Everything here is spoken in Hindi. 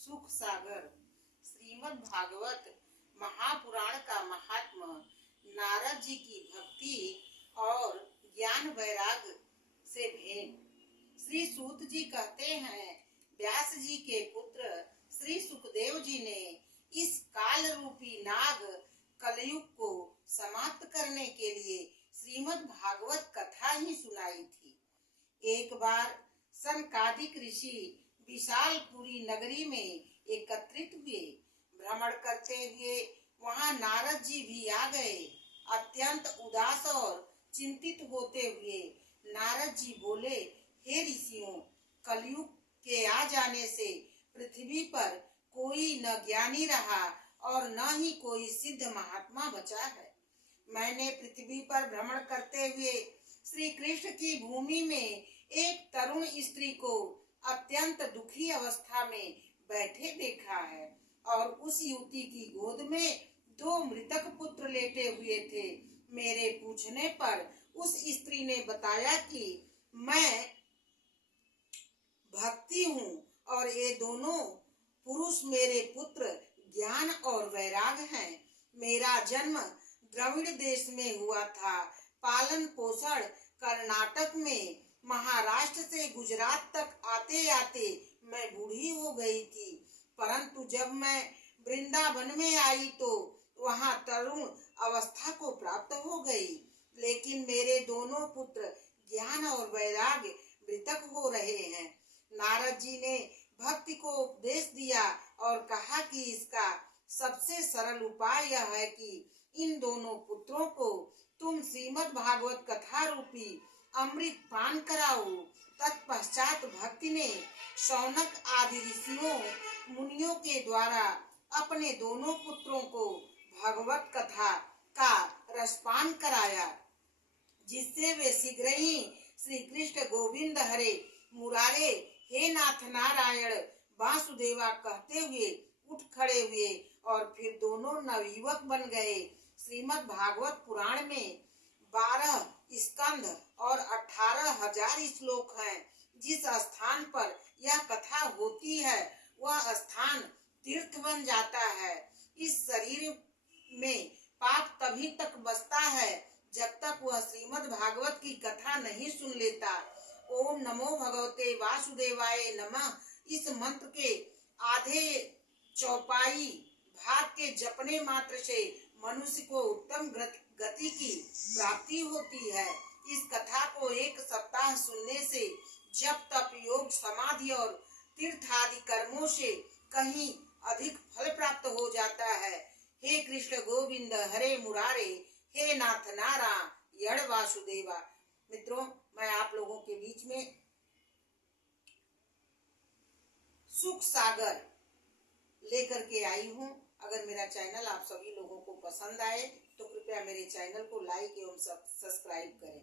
सुख सागर श्रीमद् भागवत महापुराण का महात्मा, नारद जी की भक्ति और ज्ञान वैराग से भेंट। श्री सूत जी कहते हैं, व्यास जी के पुत्र श्री सुखदेव जी ने इस काल रूपी नाग कलयुग को समाप्त करने के लिए श्रीमद् भागवत कथा ही सुनाई थी। एक बार सनकादिक ऋषि विशालपुरी नगरी में एकत्रित हुए। भ्रमण करते हुए वहां नारद जी भी आ गए। अत्यंत उदास और चिंतित होते हुए नारद जी बोले, हे ऋषियों, कलयुग के आ जाने से पृथ्वी पर कोई न ज्ञानी रहा और न ही कोई सिद्ध महात्मा बचा है। मैंने पृथ्वी पर भ्रमण करते हुए श्री कृष्ण की भूमि में एक तरुण स्त्री को अत्यंत दुखी अवस्था में बैठे देखा है और उस युवती की गोद में 2 मृतक पुत्र लेटे हुए थे। मेरे पूछने पर उस स्त्री ने बताया कि मैं भक्ति हूँ और ये दोनों पुरुष मेरे पुत्र ज्ञान और वैराग हैं। मेरा जन्म द्रविड़ देश में हुआ था। पालन पोषण कर्नाटक में, महाराष्ट्र से गुजरात तक आते आते मैं बूढ़ी हो गई थी, परंतु जब मैं वृंदावन में आई तो वहां तरुण अवस्था को प्राप्त हो गई। लेकिन मेरे दोनों पुत्र ज्ञान और वैराग मृतक हो रहे हैं। नारद जी ने भक्ति को उपदेश दिया और कहा कि इसका सबसे सरल उपाय यह है कि इन दोनों पुत्रों को तुम श्रीमद् भागवत कथा रूपी अमृत पान कराओ। तत्पश्चात भक्ति ने शौनक आदि ऋषियों मुनियों के द्वारा अपने दोनों पुत्रों को भगवत कथा का रसपान कराया, जिससे वे शीघ्र ही श्री कृष्ण गोविंद हरे मुरारे, हे नाथ नारायण वासुदेवा कहते हुए उठ खड़े हुए और फिर दोनों नवयुवक बन गए। श्रीमद् भागवत पुराण में 12 स्कंध और 18,000 श्लोक हैं। जिस स्थान पर यह कथा होती है वह स्थान तीर्थ बन जाता है। इस शरीर में पाप तभी तक बसता है जब तक वह श्रीमद् भागवत की कथा नहीं सुन लेता। ओम नमो भगवते वासुदेवाय नमः इस मंत्र के आधे चौपाई भाग के जपने मात्र से मनुष्य को उत्तम गति की प्राप्ति होती है। इस कथा को 1 सप्ताह सुनने से जप तप योग समाधि और तीर्थ आदि कर्मों से कहीं अधिक फल प्राप्त हो जाता है। हे कृष्ण गोविंद हरे मुरारे, हे नाथ नारायण वासुदेवा। मित्रों, मैं आप लोगों के बीच में सुख सागर लेकर के आई हूँ। अगर मेरा चैनल आप सभी लोगों को पसंद आए तो कृपया मेरे चैनल को लाइक एवं सब्सक्राइब करें।